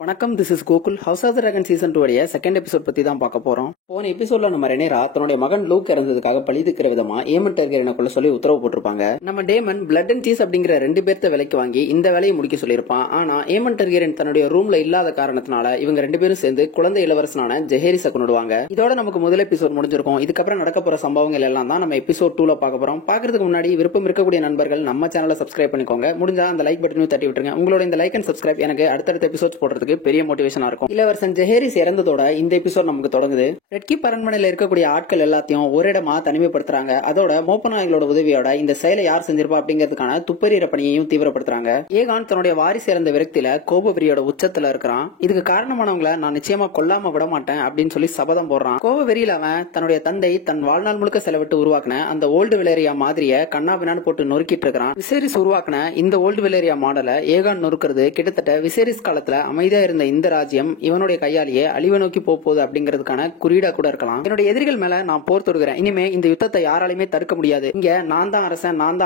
வணக்கம், this is Gokul. House of the dragon season 2 உடைய second episode பத்தி தான் பார்க்க போறோம். போன எபிசோட்ல நம்ம ரெனேரா தன்னுடைய மகன் லூக் இறந்ததுக்காக பழிதுக்கிற விதமா ஏமன் டார்கெரியனை சொல்லி உத்தரவு போட்டிருப்பாங்க. நம்ம டேமன் பிளட் அண்ட் சீஸ் அப்படிங்கிற 2 பேர்த்த விலைக்கு வாங்கி இந்த வேலையை முடிக்க சொல்லியிருப்பான். ஆனா ஏமன் டார்கெரியன் தன்னுடைய ரூம்ல இல்லாத காரணத்தினால இவங்க 2 பேரும் சேர்ந்து குழந்தை இளவரசனான ஜெஹேரிஸை கொண்டுடுவாங்க. இதோட நமக்கு முதல் எபிசோட் முடிஞ்சிருக்கும். இதுக்கப்புறம் நடக்க போற சம்பவங்கள் எல்லாம் தான் நம்ம எபிசோட் 2ல பார்க்க போறோம். பாக்குறதுக்கு முன்னாடி விருப்பம் இருக்கக்கூடிய நண்பர்கள் நம்ம சேனலை சப்ஸ்கிரைப் பண்ணிக்கோங்க. முடிஞ்சா அந்த லைக் பட்டனையும் தட்டி விட்டுருங்க. உங்களோட இந்த லைக் அண்ட் சப்ஸ்கிரைப் எனக்கு அடுத்தடுத்த எபிசோட்ஸ் போடுறதுக்கு பெரிய மோட்டிவேஷனா இருக்கும். இளவரசன் ஜெஹேரிஸ் இறந்ததோட இந்த எபிசோட் நமக்கு தொடங்குது. ரெட்கிப் அரண்மனையில இருக்கக்கூடிய ஆட்கள் எல்லாத்தையும் ஒரு இடமா தனிமைப்படுத்துறாங்க. அதோட மோப்பநாய்களோட உதவியோட இந்த செயலை யார் செஞ்சிருப்பா அப்படிங்கிறதுக்கான துப்பறிகிற பணியையும் தீவிரப்படுத்துறாங்க. ஏகான் தன்னுடைய வாரிசு இறந்த விரக்தியில கோபவெறியோட உச்சத்துல இருக்கிறான். இதுக்கு காரணமானவங்களை நான் நிச்சயமா கொல்லாம விட மாட்டேன் அப்படின்னு சொல்லி சபதம் போடுறான். கோபவெறியில அவன் தன்னுடைய தந்தை தன் வாழ்நாள் முழுக்க செலவிட்டு உருவாக்கின அந்த ஓல்டு வெலேரியா மாதிரிய கண்ணாபின்னான்னு போட்டு நொறுக்கிட்டு இருக்கிறான். விசேரிஸ் உருவாக்கின இந்த ஓல்டு வெலேரியா மாடலை ஏகான் நொறுக்கிறது கிட்டத்தட்ட விசேரிஸ் காலத்துல அமைதியா இருந்த இந்த ராஜ்யம் இவனுடைய கையாலேயே அழிவை நோக்கி போகுது அப்படிங்கிறதுக்கான குறியீடா கூட இருக்கலாம். என்னுடைய எதிரிகள் மேல நான் போர் தொடுகிறேன். இனிமே இந்த யுத்தத்தை யாராலுமே தடுக்க முடியாது. இங்க நான் தான்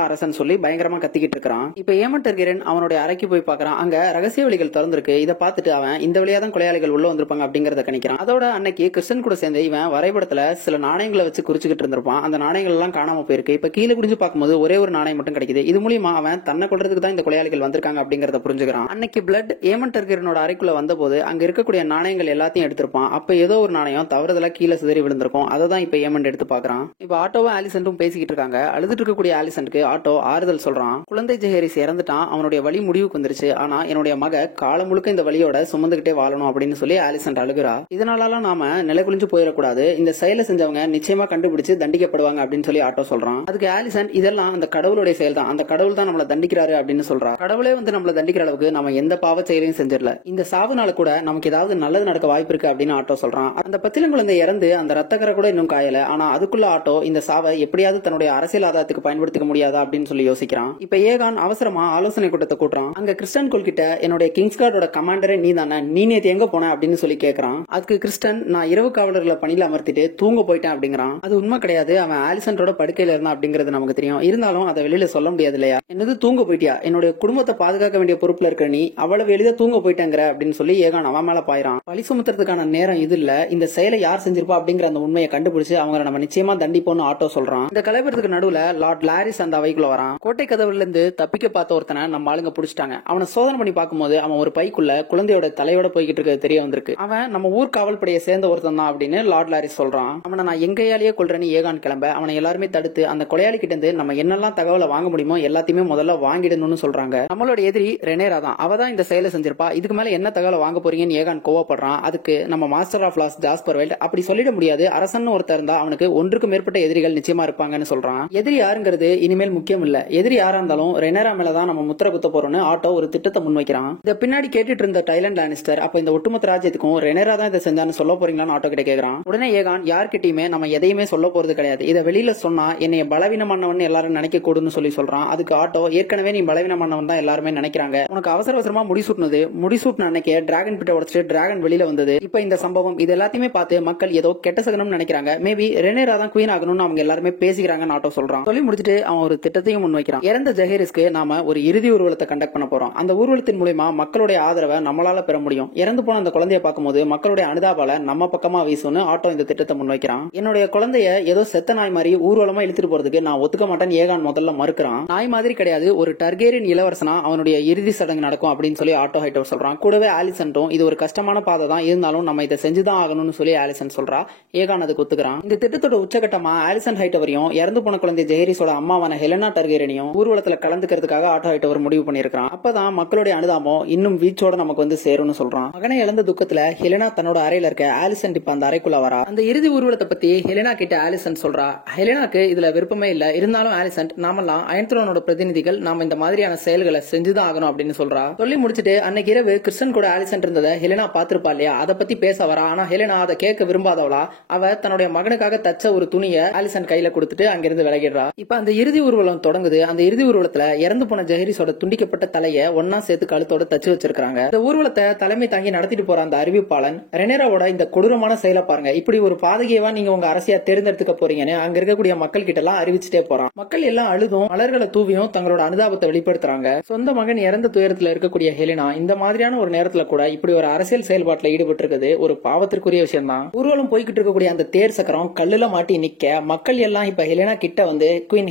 அரசன் சொல்லி பயங்கரமா கத்திக்கிட்டு இருக்கான். இப்ப ஏமன் டார்கெரியன் அவனுடைய அறைக்கு போய் பாக்குறான். அங்க ரகசிய வழிகள் திறந்திருக்கு. இதை பார்த்துட்டு அவன் இந்த வழியா தான் கொலையாளிகள் உள்ள வந்திருப்பாங்க அப்படிங்கறத கணிக்கிறான். அதோட அன்னைக்கு கிறிஸ்டன் கூட சேர்ந்து இவன் வரைபடத்துல சில நாணயங்களை வச்சு குறிச்சுக்கிட்டு இருந்திருப்பான். அந்த நாணயங்கள் எல்லாம் காணாம போயிருக்கு. இப்ப கீழே குடிஞ்சு பார்க்கும்போது ஒரே ஒரு நாணயம் மட்டும் கிடைக்குது. இது மூலியமா அவன் தன்னை கொள்றதுக்கு தான் இந்த கொலையாளிகள் வந்திருக்காங்க அப்படிங்கறத புரிஞ்சுக்கிறான். அன்னைக்கு பிளட் ஏமன் டார்கெரியனோட அறைக்குள்ள வந்த போது அங்க இருக்கக்கூடிய நாணயங்கள் எல்லாத்தையும் எடுத்திருப்பான். அப்ப ஏதோ ஒரு நாணயம் தவறுதலா கீழே சிதறி விழுந்திருக்கும். அதை தான் இப்ப ஏமன் எடுத்து பாக்குறான். இப்ப ஆட்டோவும் ஆலிசன்ட்டும் பேசிக்கிட்டு இருக்காங்க. அழுதுட்டு இருக்கக்கூடிய ஆலிசன்ட்க்கு ஆட்டோ ஆறுதல் சொல்றான். குழந்தை ஜெஹேரிஸ் இறந்துட்டான். அவனுடைய வழி முடிவுக்கு வந்துருச்சு. ஆனா என்னுடைய மக காலம் முழுக்க இந்த வழியோட சுமந்துகிட்டே வாழணும் அப்படின்னு சொல்லி ஆலிசன்ட் அழுகுறா. இதனால நாம நிலை குளிஞ்சு போயிடக்கூடாது. இந்த செயலை செஞ்சவங்க நிச்சயமா கண்டுபிடிச்சு தண்டிக்கப்படுவாங்க அப்படின்னு சொல்லி ஆட்டோ சொல்றான். அதுக்கு ஆலிசன்ட் இதெல்லாம் அந்த கடவுளுடைய செயல் தான். அந்த கடவுள் தான் நம்மளை தண்டிக்கிறாரு அப்படின்னு சொல்றா. கடவுளே வந்து நம்மளை தண்டிக்கிற அளவுக்கு நம்ம எந்த பாவ செயலையும் செஞ்சிடல. இந்த சாவுனால கூட நமக்கு ஏதாவது நல்லது நடக்க வாய்ப்பு இருக்கு அப்படின்னு ஆட்டோ சொல்றான். அந்த பச்சிலங்குழந்தை இறந்து அந்த ரத்தக்கரை கூட இன்னும் காயல. ஆனா அதுக்குள்ள ஆட்டோ இந்த சாவை எப்படியாவது தன்னுடைய அரசியல் ஆதாயத்துக்கு பயன்படுத்திக்க முடியாதா அப்படின்னு சொல்லி யோசிக்கிறான். இப்ப ஏகான் அவசரமா ஆலோசனை கூட்டத்தை கூட்டுறான். அங்க கிறிஸ்டன் கோல்கிட்ட என்னுடைய கிங்ஸ்கார்டோட கமாண்டரே நீ தானே, நீ நேத்து எங்க போன அப்படின்னு சொல்லி கேட்கறான். அதுக்கு கிறிஸ்டன் நான் இரவு காவலர்களை பணியில அமர்த்திட்டு தூங்க போயிட்டேன் அப்படிங்கிறான். அது உண்மை கிடையாது. அவன் ஆலிசன்டோட படுக்கையில இருந்தான் அப்படிங்கிறது நமக்கு தெரியும். இருந்தாலும் அதை வெளியில சொல்ல முடியாது இல்லையா. என்னது தூங்க போயிட்டியா? என்னுடைய குடும்பத்தை பாதுகாக்க வேண்டிய பொறுப்புல இருக்க நீ அவ்வளவு எளிதா தூங்க போயிட்டேங்கிற அப்படின்னு சொல்லி ஏகான் அவன் மேல பாயிறான். பழி சுமத்துறதுக்கான நேரம் இது இல்ல. இந்த செயலை யார் செஞ்சிருப்பா அப்படிங்கிற அந்த உண்மையை கண்டுபிடிச்சு அவங்களை நம்ம நிச்சயமா தண்டிப்போம்னு ஆட்டோ சொல்றான். இந்த கலைபுரத்துக்கு நடுவுல லார்ட் லாரிஸ் அந்த அவைக்குள்ள வரான். கோட்டை கதவுல இருந்து தப்பிக்க பார்த்த ஒருத்தனை நம்ம ஆளுங்க புடிச்சிட்டாங்க. அவனை சோதனை பண்ணி பார்க்கும்போது அவன் ஒரு பைக்குள்ள குழந்தையோட தலையோட போய்கிட்டு இருக்கிறது தெரிய வந்திருக்கு. அவன் நம்ம ஊர் காவல்படையை சேர்ந்த ஒருத்தன் தான் அப்படின்னு லார்ட் லாரிஸ் சொல்றான். அவனை நான் எங்கையாலேயே கொல்றேன்னு ஏகான் கிளம்ப அவனை எல்லாருமே தடுத்து அந்த கொலையாளி கிட்ட இருந்து நம்ம என்னெல்லாம் தகவலை வாங்க முடியுமோ எல்லாத்தையுமே முதல்ல வாங்கிடணும்னு சொல்றாங்க. நம்மளோட எதிரி ரெனேரா தான். அவ தான் இந்த செயலை செஞ்சிருப்பா. இதுக்கு மேல என்ன தகவலை வாங்க போறீங்கன்னு ஏகான் கோவப்படுறான். அதுக்கு நம்ம master of laws Jasper Wylde அப்படி சொல்லிட முடியாது. அரசன் ஒருத்தர் இருந்தா அவனுக்கு ஒன்றுக்கு மேற்பட்ட எதிரிகள் நிச்சயமா இருப்பாங்கன்னு சொல்றான். எதிரி யாருங்கிறது இனிமேல் முக்கியம் இல்ல. எதிரி யாரா இருந்தாலும் ரெனேரா மேலதான் நம்ம முத்திர குத்த போறோம்னு ஆட்டோ ஒரு திட்டத்தை முன்வைக்கிறான். இத பின்னாடி கேட்டுட்டு இருந்த டைலண்ட் லானிஸ்டர் அப்ப இந்த ஒட்டுமொத்த ராஜ்யத்துக்கும் ரெனேரா தான் இதை செஞ்சான்னு சொல்ல போறீங்களான்னு ஆட்டோ கிட்ட கேக்குறான். உடனே ஏகான் யார்கிட்டயுமே நம்ம எதையுமே சொல்ல போறது கிடையாது. இதை வெளியில சொன்னா என்னைய பலவீனமானவன் எல்லாரும் நினைக்க கூடுன்னு சொல்றான். அதுக்கு ஆட்டோ ஏற்கனவே நீ பலவீனமானவன் தான் எல்லாருமே நினைக்கிறாங்க. உனக்கு அவசர அவசரமா முடிசூட்டின அன்னைக்கு டிராகன் பிட்ட உடைச்சிட்டு டிராகன் வெளியில வந்தது. இப்ப இந்த சம்பவம் இது எல்லாத்தையுமே பார்த்து மக்கள் ஏதோ கெட்ட சகனம் நினைக்கிறாங்க. மேபி ரெனேரா தான் குயின் ஆகணும்னு அவங்க எல்லாருமே பேசிக்கிறாங்கன்னு ஆட்டோ சொல்றான். சொல்லி முடிச்சுட்டு அவன் ஒரு திட்டத்தையும் முன்வைக்கிறான். இறந்த ஜெஹேரிஸ்க்கு நாம ஒரு இறுதி ஊர்வலத்தை கண்டக்ட் பண்ண போறோம். அந்த ஊர்வலத்தின் மூலமா மக்களுடைய ஆதரவை நம்மளால பெற முடியும். இறந்து போன அந்த குழந்தைய பார்க்கும்போது மக்களுடைய அனுதாபால நம்ம பக்கமா வீசும்னு ஆட்டோ இந்த திட்டத்தை முன்வைக்கிறான். என்னுடைய குழந்தைய ஏதோ செத்த நாய் மாதிரி ஊர்வலமா இழுத்துட்டு போறதுக்கு நான் ஒத்துக்க மாட்டேன்னு ஏகான் முதல்ல மறுக்கிறான். நாய் மாதிரி கிடையாது, ஒரு டார்கெரியன் இளவரசனா அவனுடைய இறுதி சடங்கு நடக்கும் அப்படின்னு சொல்லி ஆட்டோ ஹைட்டவர் சொல்றான். கூடவே ஆலிசன்ட்டும் இது ஒரு கஷ்டமான பாதை தான், இருந்தாலும் நம்ம இதை செஞ்சுதான் ஆகணும்னு சொல்லி ஆலிசன் சொல்றா. ஏகான் அதுக்கு ஒத்துக்கிறான். இந்த திட்டத்தோட உச்சகட்டமா ஆலிசன் ஹைட்டவரையும் இறந்து போன குழந்தை ஜெஹேரிஸோட அம்மாவான ஹெலனா டார்கெரியனையும் ஊர்வலத்துல கலந்துக்கிறதுக்காக ஆட்டோ ஹைட்டவர் முடிவு பண்ணிருக்கான். அப்பதான் மக்களுடைய அனுதாபம் இன்னும் வீச்சோட நமக்கு வந்து சேரும்னு சொல்றான். மகனை இழந்த துக்கத்துல ஹெலனா தன்னோட அறையில இருக்க ஆலிசன் இப்ப அந்த அறைக்குள்ள வரா. அந்த இறுதி ஊர்வலத்தை பத்தி ஹெலனா கிட்ட ஆலிசன் சொல்றா. ஹெலனாக்கு இதுல விருப்பமே இல்ல. இருந்தாலும் ஆலிசன் நாமெல்லாம் அயன் த்ரோனோட பிரதிநிதிகள், நாம இந்த மாதிரியான செயல்களை செஞ்சுதான் ஆகணும் அப்படின்னு சொல்றா. சொல்லி முடிச்சுட்டு அன்னைக்கு இரவு கிறிஸ்டன் கூட ஆலிசன் இருந்ததை ஹெலனா பாத்திருப்பா இல்லையா, அதை பத்தி பேச வரா. ஆனா ஹெலனா அதை கேட்க விரும்பாதவளா அவ தன்னுடைய மகனுக்காக தச்ச ஒரு துணியை ஆலிசன் கையில கொடுத்துட்டு அங்கிருந்து விலகிடுறா. இப்ப அந்த இறுதி ஊர்வலம் தொடங்குது. அந்த இறுதி ஊர்வலத்துல இறந்து போன ஜெஹேரிஸோட துண்டிக்கப்பட்ட தலைய ஒன்னா சேர்த்து கழுத்தோட தச்சு வச்சிருக்காங்க. இந்த ஊர்வலத்தை தலைமை தாங்கி நடத்திட்டு போற அந்த அறிவிப்பாளன் ரெனேராவோட இந்த கொடூரமான செயலை பாருங்க, இப்படி ஒரு பாதகியவா நீங்க உங்க அரசியா தேர்ந்தெடுத்துக்க போறீங்கன்னு அங்க இருக்கக்கூடிய மக்கள் கிட்ட எல்லாம் அறிவிச்சுட்டே போறான். மக்கள் எல்லாம் அழுதும் மலர்களை தூவியும் தங்களோட அனுதாபத்தை வெளிப்படுத்துறாங்க. சொந்த மகன் இறந்த துயரத்துல இருக்கக்கூடிய ஹெலினா இந்த மாதிரியான ஒரு நேரம் நேரத்துல கூட இப்படி ஒரு அரசியல் செயல்பாட்டுல ஈடுபட்டு இருக்குது ஒரு பாவத்திற்குரிய விஷயம் தான். ஊர்வலம் போய்கிட்டு இருக்கக்கூடிய அந்த தேர் சக்கரம் கல்லுல மாட்டி நிக்க மக்கள் எல்லாம் இப்ப ஹெலனா கிட்ட வந்து குயின்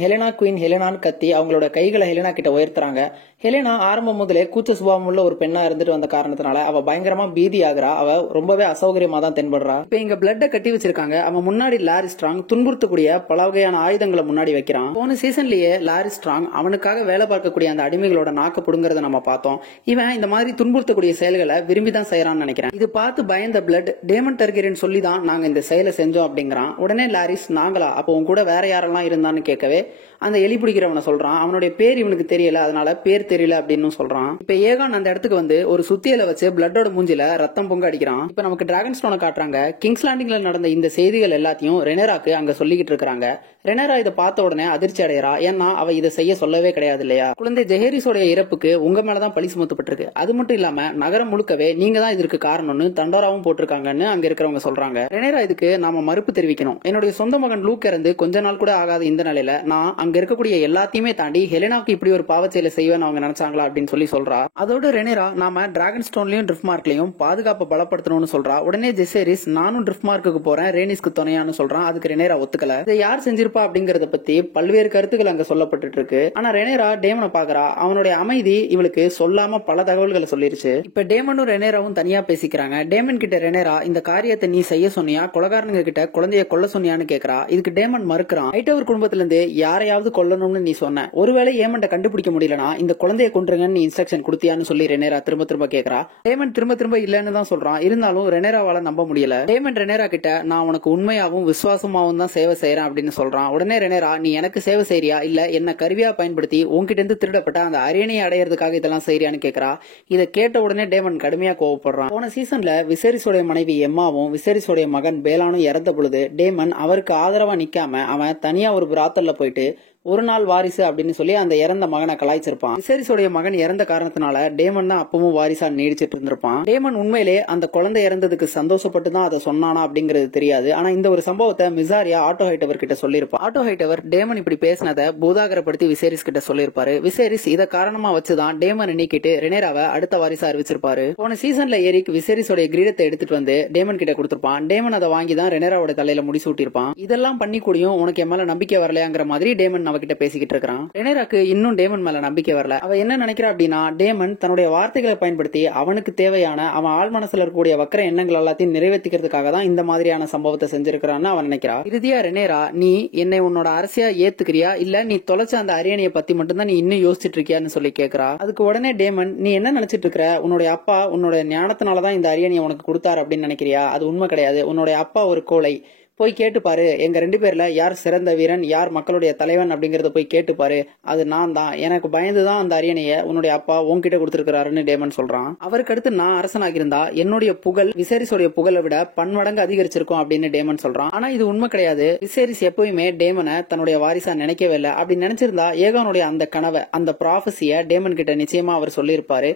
ஹெலனான்னு கத்தி அவங்களோட கைகளை ஹெலனா கிட்ட உயர்த்துறாங்க. ஹெலனா ஆரம்பம் முதலே கூச்ச சுபாவம் உள்ள ஒரு பெண்ணா இருந்துட்டு வந்த காரணத்தினால அவ பயங்கரமா பீதி ஆகுறா. அவ ரொம்பவே அசௌகரியமா தான் தென்படுறா. இப்ப இங்க பிளட்ட கட்டி வச்சிருக்காங்க. அவன் முன்னாடி லாரி ஸ்ட்ராங் துன்புறுத்தக்கூடிய பல வகையான ஆயுதங்களை முன்னாடி வைக்கிறான். போன சீசன்லயே லாரி ஸ்ட்ராங் அவனுக்காக வேலை பார்க்கக்கூடிய அந்த அடிமைகளோட நாக்க புடுங்கறத நம்ம பார்த்தோம். இவன் இந்த மாதிரி துன்புறுத்தக்கூடிய செயல்களை விரும்பிதான் செய்யறான்னு நினைக்கிறேன். இது பார்த்து பயந்த பிளட் டேமன் டர்கெரியன் சொல்லிதான் நாங்க இந்த செயலை செஞ்சோம் அப்படிங்கிறான். உடனே லாரிஸ் நாங்களா அப்போ உன் கூட வேற யாரெல்லாம் இருந்தான்னு கேட்கவே அந்த எலி பிடிக்கிறவனை சொல்றான். அவனுடைய பேர் இவனுக்கு தெரியல, அதனால பேர் தெரியல அப்படின்னு சொல்றான். இப்ப ஏகான் அந்த இடத்துக்கு வந்து ஒரு சுத்தியில வச்சு பிளட்டோட மூஞ்சில ரத்தம் பொங்க அடிக்கிறான். இப்ப நமக்கு டிராகன் ஸ்டோனை காட்டுறாங்க. கிங்ஸ் லேண்டிங்ல நடந்த இந்த செய்திகள் எல்லாத்தையும் ரெனேராக்கு அங்க சொல்லிக்கிட்டு இருக்காங்க. ரெனேரா இதை பார்த்த உடனே அதிர்ச்சி அடையறா. ஏன்னா அவ இதை செய்ய சொல்லவே கிடையாது இல்லையா. குழந்தை ஜெஹேரிஸோட இறப்புக்கு உங்க மேலதான் பழி சுமத்தப்பட்டிருக்கு. அது மட்டும் இல்லாம நகரம் முழுக்கவே நீங்க தான் இதற்கு காரணம்னு தண்டோராவும் போட்டிருக்காங்கன்னு அங்க இருக்கிறவங்க சொல்றாங்க. ரெனேரா இதுக்கு நாம மறுப்பு தெரிவிக்கணும். என்னுடைய சொந்த மகன் லூக் இறந்து கொஞ்ச நாள் கூட ஆகாத இந்த நிலையில நான் அங்க இருக்கக்கூடிய எல்லாத்தையுமே தாண்டி ஹெலனாக்கு இப்படி ஒரு பாவச்செயலை செய்வேன்னு அவங்க நினைச்சாங்களா அப்படின்னு சொல்றா. அதோட ரெனேரா நாம டிராகன் ஸ்டோன்லயும் ட்ரிஃப்ட் மார்க்லயும் பாதுகாப்பு பலப்படுத்தணும்னு சொல்றா. உடனே ஜெசேரிஸ் நானும் ட்ரிஃப்ட் மார்க்குக்கு போறேன், ரேனிஸ்க்கு துணையான்னு சொல்றான். அதுக்கு ரெனேரா ஒத்துக்கல. இதை யார் செஞ்சிருப்பா அப்படிங்கறத பத்தி பல்வேறு கருத்துக்கள் அங்க சொல்லப்பட்டு இருக்கு. ஆனா ரெனேரா டேமனை பாக்குறா. அவனுடைய அமைதி இவளுக்கு சொல்லாம பல தகவல்களை சொல்லிருச்சு. இப்ப டேமனும் ரெனேராவும் தனியா பேசிக்கிறாங்க. டேமன் கிட்ட ரெனேரா இந்த காரியத்தை நீ செய்ய சொன்னியா, கொலகாரனுங்க கிட்ட குழந்தைய கொல்ல சொன்னியான்னு கேக்குறா. இதுக்கு டேமன் மறுக்கிறான். ஹைட்டவர் குடும்பத்துல இருந்து யாரையாவது கொல்லணும்னு நீ சொன்ன, ஒருவேளை ஏமன்ட்ட கண்டுபிடிக்க முடியலனா இந்த குழந்தைய கொன்றுங்கன்னு நீ இன்ஸ்ட்ரக்ஷன் கொடுத்தியான்னு சொல்லி ரெனேரா திரும்ப திரும்ப கேக்குறா. டேமன் திரும்ப திரும்ப இல்லன்னு தான் சொல்றான். இருந்தாலும் ரெனேராவால நம்ப முடியல. டேமன் ரெனேரா கிட்ட நான் உனக்கு உண்மையாவும் விசுவாசமாவும் தான் சேவை செய்யறேன் அப்படின்னு சொல்றான். உடனே ரெனேரா நீ எனக்கு சேவை செய்யறியா இல்ல என்ன கருவியா பயன்படுத்தி உன்கிட்ட இருந்து திருடப்பட்ட அந்த அரியணையை அடையறதுக்காக இதெல்லாம் செய்யறியான்னு கேக்குறா. இதை கேட்ட உடனே டேமன் கடுமையா கோவப்படுறான். போன சீசன்ல விசேரிஸோட மனைவி எம்மாவும் விசேரிஸோட மகன் பேலானும் இறந்த பொழுது டேமன் அவருக்கு ஆதரவா நிக்காம அவன் தனியா ஒரு பிராத்தல்ல போயிட்டு ஒரு நாள் வாரிசு அப்படின்னு சொல்லி அந்த இறந்த மகனை கலாய்ச்சிருப்பான். விசேரிஸோட மகன் இறந்த காரணத்தினால டேமன் தான் அப்பவும் வாரிசா நீடிச்சிட்டு இருந்திருப்பான். டேமன் உண்மையிலே அந்த குழந்தை இறந்ததுக்கு சந்தோஷப்பட்டு தான் அதை சொன்னானா அப்படிங்கிறது தெரியாது. ஆனா இந்த ஒரு சம்பவத்தை மிசாரியா ஆட்டோ ஹைட்டவர் கிட்ட சொல்லியிருப்பான். ஆட்டோ ஹைட்டவர் டேமன் இப்படி பேசினதை பூதாகரப்படுத்தி விசேரிஸ் கிட்ட சொல்லியிருப்பாரு. விசேரிஸ் இதை காரணமா வச்சுதான் டேமன் நீக்கிட்டு ரெனேராவை அடுத்த வாரிசா அறிவிச்சிருப்பாரு. போன சீசன்ல எரிக் விசேரிஸோட கிரீடத்தை எடுத்துட்டு வந்து டேமன் கிட்ட கொடுத்திருப்பான். டேமன் அதை வாங்கி தான் ரெனேராவோட தலையில முடிசூட்டிருப்பான். இதெல்லாம் பண்ணி கூடியும் உனக்கு என் மேல நம்பிக்கை வரலையாங்கிற மாதிரி டேமன் அவகிட்ட பேசிக்கிட்டு இருக்கான். ரெனேராக்கு இன்னும் டேமன் மேல நம்பிக்கை வரல. அவ என்ன நினைக்கிறா அப்படின்னா டேமன் தன்னுடைய வார்த்தைகளை பயன்படுத்தி அவனுக்கு தேவையான அவன் ஆள் மனசுல இருக்கக்கூடிய வக்கர எண்ணங்கள் எல்லாத்தையும் நிறைவேற்றிக்கிறதுக்காக தான் இந்த மாதிரியான சம்பவத்தை செஞ்சிருக்கிறான்னு அவன் நினைக்கிறா. இறுதியா ரெனேரா நீ என்னை உன்னோட அரசியா ஏத்துக்கிறியா இல்ல நீ தொலைச்ச அந்த அரியணையை பத்தி மட்டும் தான் நீ இன்னும் யோசிச்சுட்டு இருக்கியான்னு சொல்லி கேக்குறா. அதுக்கு உடனே டேமன் நீ என்ன நினைச்சிட்டு இருக்கிற, உன்னுடைய அப்பா உன்னோட ஞானத்தினாலதான் இந்த அரியணையை உனக்கு கொடுத்தாரு அப்படின்னு நினைக்கிறியா? அது உண்மை கிடையாது. உன்னுடைய அப்பா ஒரு கோழை. போய் கேட்டு பாரு, எங்க 2 பேர்ல யார் சிறந்த வீரன் யார் மக்களுடைய தலைவன் அப்படிங்கறத போய் கேட்டு பாரு. அது நான் தான். எனக்கு பயந்துதான் அந்த அரியணையை உன்னுடைய அப்பா உன்கிட்ட கொடுத்திருக்கிறாருன்னு டேமன் சொல்றான். அவருக்கு அடுத்து நான் அரசனாகிருந்தா என்னுடைய புகழ் விசேரிஸோடைய புகழை விட பன்மடங்கு அதிகரிச்சிருக்கும் அப்படின்னு டேமன் சொல்றான். ஆனா இது உண்மை கிடையாது. விசேரிஸ் எப்பவுமே டேமனை தன்னுடைய வாரிசா நினைக்கவே இல்லை. அப்படி நினைச்சிருந்தா ஏகானுடைய அந்த கனவை அந்த ப்ராஃபஸிய டேமன் கிட்ட நிச்சயமா அவர் சொல்லியிருப்பாரு.